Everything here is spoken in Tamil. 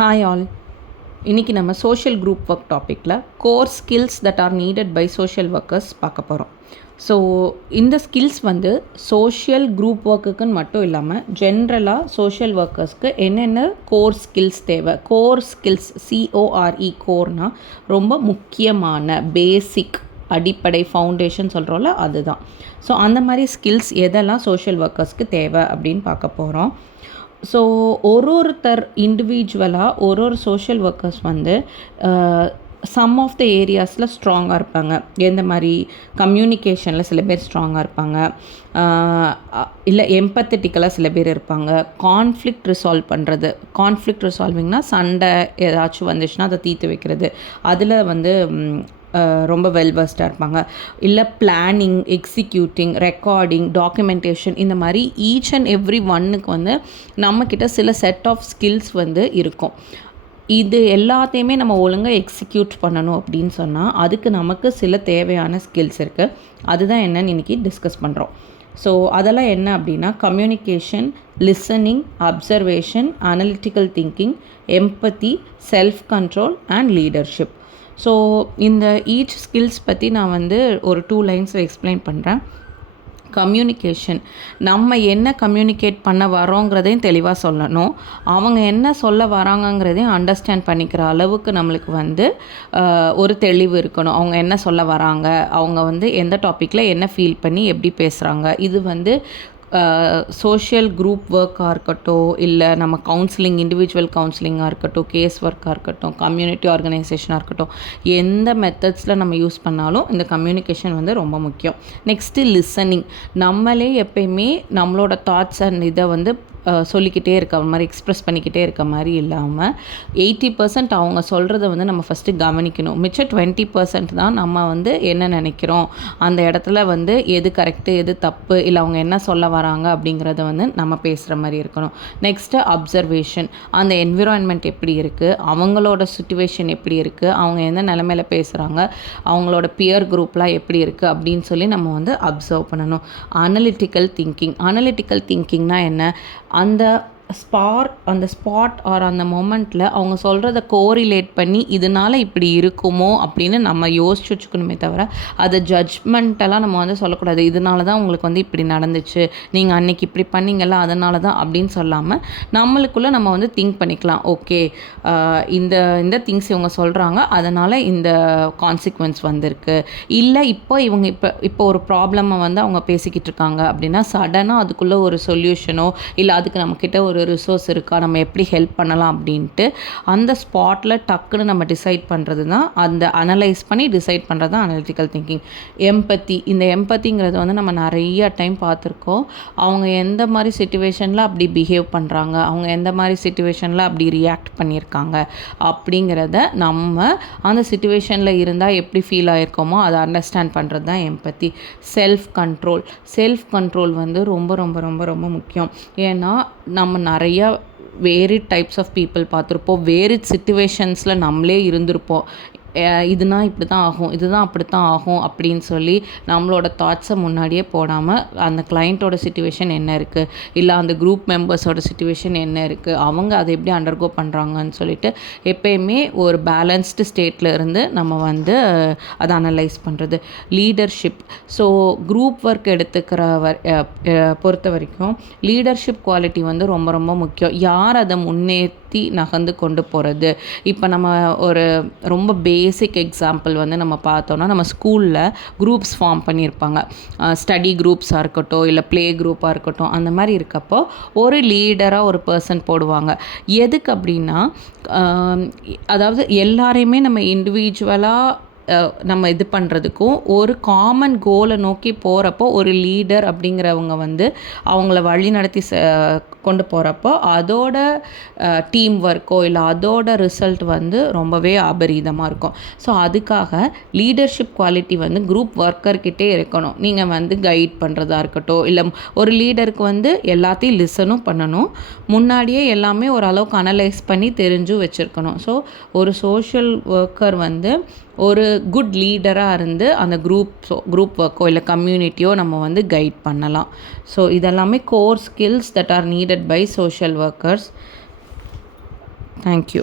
Hi all. இன்றைக்கி நம்ம சோஷியல் குரூப் ஒர்க் டாப்பிக்கில் core skills that are needed by social workers பார்க்க போகிறோம். ஸோ இந்த ஸ்கில்ஸ் வந்து சோஷியல் குரூப் ஒர்க்குக்குன்னு மட்டும் இல்லாமல் ஜென்ரலாக சோஷியல் ஒர்க்கர்ஸ்க்கு என்னென்ன கோர் ஸ்கில்ஸ் தேவை. கோர் ஸ்கில்ஸ் CORE கோர்னால் ரொம்ப முக்கியமான பேசிக் அடிப்படை ஃபவுண்டேஷன் சொல்கிறோம்ல, அதுதான். ஸோ அந்த மாதிரி ஸ்கில்ஸ் எதெல்லாம் சோஷியல் ஒர்க்கர்ஸ்க்கு தேவை அப்படின்னு பார்க்க போகிறோம். ஸோ ஒருத்தர் இண்டிவிஜுவலாக ஒரு சோஷியல் ஒர்க்கர்ஸ் வந்து சம் ஆஃப் த ஏரியாஸில் ஸ்ட்ராங்காக இருப்பாங்க. எந்த மாதிரி கம்யூனிகேஷனில் சில பேர் ஸ்ட்ராங்காக இருப்பாங்க, இல்லை எம்பத்தட்டிக்கலாக சில பேர் இருப்பாங்க. கான்ஃப்ளிக்ட் ரிசால்விங்னா சண்டை ஏதாச்சும் வந்துச்சுன்னா அதை தீர்த்து வைக்கிறது, அதில் வந்து ரொம்ப வெல்வர்ஸ்டாக இருப்பாங்க. இல்லை பிளானிங், எக்ஸிக்யூட்டிங், ரெக்கார்டிங், டாக்குமெண்டேஷன், இந்த மாதிரி ஈச் அண்ட் எவ்ரி ஒன்னுக்கு வந்து நம்மக்கிட்ட சில செட் ஆஃப் ஸ்கில்ஸ் வந்து இருக்கும். இது எல்லாத்தையுமே நம்ம ஒழுங்காக எக்ஸிக்யூட் பண்ணணும் அப்படின்னு சொன்னால் அதுக்கு நமக்கு சில தேவையான ஸ்கில்ஸ் இருக்குது. அதுதான் என்னன்னு இன்றைக்கி டிஸ்கஸ் பண்ணுறோம். ஸோ அதெல்லாம் என்ன அப்படின்னா communication, listening, observation, analytical thinking, empathy, self control and leadership. So இந்த ஈச் ஸ்கில்ஸ் பற்றி நான் வந்து ஒரு 2 லைன்ஸில் எக்ஸ்பிளைன் பண்ணுறேன். கம்யூனிகேஷன், நம்ம என்ன கம்யூனிகேட் பண்ண வரோங்கிறதையும் தெளிவாக சொல்லணும். அவங்க என்ன சொல்ல வராங்கங்கிறதையும் அண்டர்ஸ்டாண்ட் பண்ணிக்கிற அளவுக்கு நம்மளுக்கு வந்து ஒரு தெளிவு இருக்கணும். அவங்க என்ன சொல்ல வராங்க, அவங்க வந்து எந்த டாப்பிக்கில் என்ன ஃபீல் பண்ணி எப்படி பேசுகிறாங்க. இது வந்து சோஷியல் குரூப் ஒர்க்காக இருக்கட்டும், இல்லை நம்ம கவுன்சிலிங், இண்டிவிஜுவல் கவுன்சிலிங்காக இருக்கட்டும், கேஸ் ஒர்க்காக இருக்கட்டும், கம்யூனிட்டி ஆர்கனைசேஷனாக இருக்கட்டும், எந்த மெத்தட்ஸில் நம்ம யூஸ் பண்ணாலும் இந்த கம்யூனிகேஷன் வந்து ரொம்ப முக்கியம். Next listening. நம்மளே எப்பயுமே நம்மளோட தாட்ஸ் அண்ட் இதை வந்து சொல்லிக்கிட்டே இருக்க மாதிரி, எக்ஸ்ப்ரெஸ் பண்ணிக்கிட்டே இருக்க மாதிரி இல்லாமல் 80% அவங்க சொல்கிறத வந்து நம்ம ஃபஸ்ட்டு கவனிக்கணும். மிச்சம் 20% தான் நம்ம வந்து என்ன நினைக்கிறோம், அந்த இடத்துல வந்து எது கரெக்டு எது தப்பு, இல்லை அவங்க என்ன சொல்ல வராங்க அப்படிங்கிறத வந்து நம்ம பேசுகிற மாதிரி இருக்கணும். Next observation. அந்த என்விரான்மெண்ட் எப்படி இருக்குது, அவங்களோட சுச்சுவேஷன் எப்படி இருக்குது, அவங்க எந்த நிலைமையில் பேசுகிறாங்க, அவங்களோட பியர் குரூப்லாம் எப்படி இருக்குது அப்படின்னு சொல்லி நம்ம வந்து அப்சர்வ் பண்ணணும். அனலிட்டிக்கல் திங்கிங்னா என்ன, அந்த ஸ்பாட் ஆர் அந்த மொமெண்ட்டில் அவங்க சொல்கிறத கோரிலேட் பண்ணி இதனால் இப்படி இருக்குமோ அப்படின்னு நம்ம யோசிச்சு வச்சுக்கணுமே தவிர அதை ஜட்ஜ்மெண்ட்டெல்லாம் நம்ம வந்து சொல்லக்கூடாது. இதனால தான் உங்களுக்கு வந்து இப்படி நடந்துச்சு, நீங்கள் அன்றைக்கி இப்படி பண்ணிங்கல்ல அதனால தான் அப்படின்னு சொல்லாமல் நம்மளுக்குள்ளே நம்ம வந்து திங்க் பண்ணிக்கலாம். ஓகே, இந்த திங்ஸ் இவங்க சொல்கிறாங்க, அதனால் இந்த கான்சிக்வன்ஸ் வந்திருக்கு. இல்லை இப்போ ஒரு ப்ராப்ளமை வந்து அவங்க பேசிக்கிட்டு இருக்காங்க அப்படின்னா சடனாக அதுக்குள்ளே ஒரு சொல்யூஷனோ இல்லை அதுக்கு நம்மக்கிட்ட ஒரு ரிசோர்ஸ் இருக்கா, நம்ம எப்படி ஹெல்ப் பண்ணலாம் அப்படின்ட்டு அந்த ஸ்பாட்டில் டக்குன்னு நம்ம டிசைட் பண்ணுறது தான், அந்த அனலைஸ் பண்ணி டிசைட் பண்ணுறது தான் அனலிட்டிக்கல் திங்கிங். இந்த எம்பத்திங்கிறது வந்து நம்ம நிறைய டைம் பார்த்துருக்கோம். அவங்க எந்த மாதிரி சிச்சுவேஷனில் அப்படி பிஹேவ் பண்ணுறாங்க, அவங்க எந்த மாதிரி சிச்சுவேஷனில் அப்படி ரியாக்ட் பண்ணியிருக்காங்க அப்படிங்கிறத நம்ம அந்த சிச்சுவேஷனில் இருந்தால் எப்படி ஃபீல் ஆகிருக்கோமோ அதை அண்டர்ஸ்டாண்ட் பண்ணுறது தான் எம்பத்தி. செல்ஃப் கண்ட்ரோல் வந்து ரொம்ப ரொம்ப ரொம்ப ரொம்ப முக்கியம். ஏன்னா நம்ம நிறையா வேரிட் டைப்ஸ் ஆஃப் பீப்புள் பார்த்துருப்போம், வேரிட் சிச்சுவேஷன்ஸில் நம்மளே இருந்திருப்போம். இதுனா இப்படி தான் ஆகும், இதுதான் அப்படி தான் ஆகும் அப்படின்னு சொல்லி நம்மளோட தாட்ஸை முன்னாடியே போடாமல் அந்த கிளைண்ட்டோட சிச்சுவேஷன் என்ன இருக்குது, இல்லை அந்த குரூப் மெம்பர்ஸோட சிச்சுவேஷன் என்ன இருக்குது, அவங்க அதை எப்படி அண்டர்கோ பண்ணுறாங்கன்னு சொல்லிட்டு எப்பயுமே ஒரு பேலன்ஸ்டு ஸ்டேட்டில் இருந்து நம்ம வந்து அதை அனலைஸ் பண்ணுறது. லீடர்ஷிப். ஸோ குரூப் ஒர்க் பொறுத்த வரைக்கும் லீடர்ஷிப் குவாலிட்டி வந்து ரொம்ப ரொம்ப முக்கியம். யார் அதை முன்னேற்றி நகர்ந்து கொண்டு போகிறது. இப்போ நம்ம ஒரு ரொம்ப பேசிக் எக்ஸாம்பிள் வந்து நம்ம பார்த்தோன்னா, நம்ம ஸ்கூலில் குரூப்ஸ் ஃபார்ம் பண்ணியிருப்பாங்க. ஸ்டடி குரூப்ஸாக இருக்கட்டும், இல்லை ப்ளே குரூப்பாக இருக்கட்டும், அந்த மாதிரி இருக்கப்போ ஒரு லீடராக ஒரு பர்சன் போடுவாங்க. எதுக்கு அப்படின்னா, அதாவது எல்லாரையுமே நம்ம இண்டிவிஜுவலாக நம்ம இது பண்ணுறதுக்கும் ஒரு காமன் கோலை நோக்கி போகிறப்போ ஒரு லீடர் அப்படிங்கிறவங்க வந்து அவங்கள வழி நடத்தி கொண்டு போகிறப்போ அதோட டீம் ஒர்க்கோ இல்லை அதோட ரிசல்ட் வந்து ரொம்பவே அபரீதமாக இருக்கும். ஸோ அதுக்காக லீடர்ஷிப் குவாலிட்டி வந்து குரூப் ஒர்க்கர்கிட்டே இருக்கணும். நீங்கள் வந்து கைட் பண்ணுறதா இருக்கட்டும், இல்லை ஒரு லீடருக்கு வந்து எல்லாத்தையும் லிசனும் பண்ணணும், முன்னாடியே எல்லாமே ஓரளவுக்கு அனலைஸ் பண்ணி தெரிஞ்சும் வச்சுருக்கணும். ஸோ ஒரு சோஷியல் ஒர்க்கர் வந்து ஒரு குட் லீடராக இருந்து அந்த குரூப் ஒர்க்கோ இல்லை கம்யூனிட்டியோ நம்ம வந்து கைட் பண்ணலாம். ஸோ இதெல்லாமே core skills that are needed by social workers. Thank you.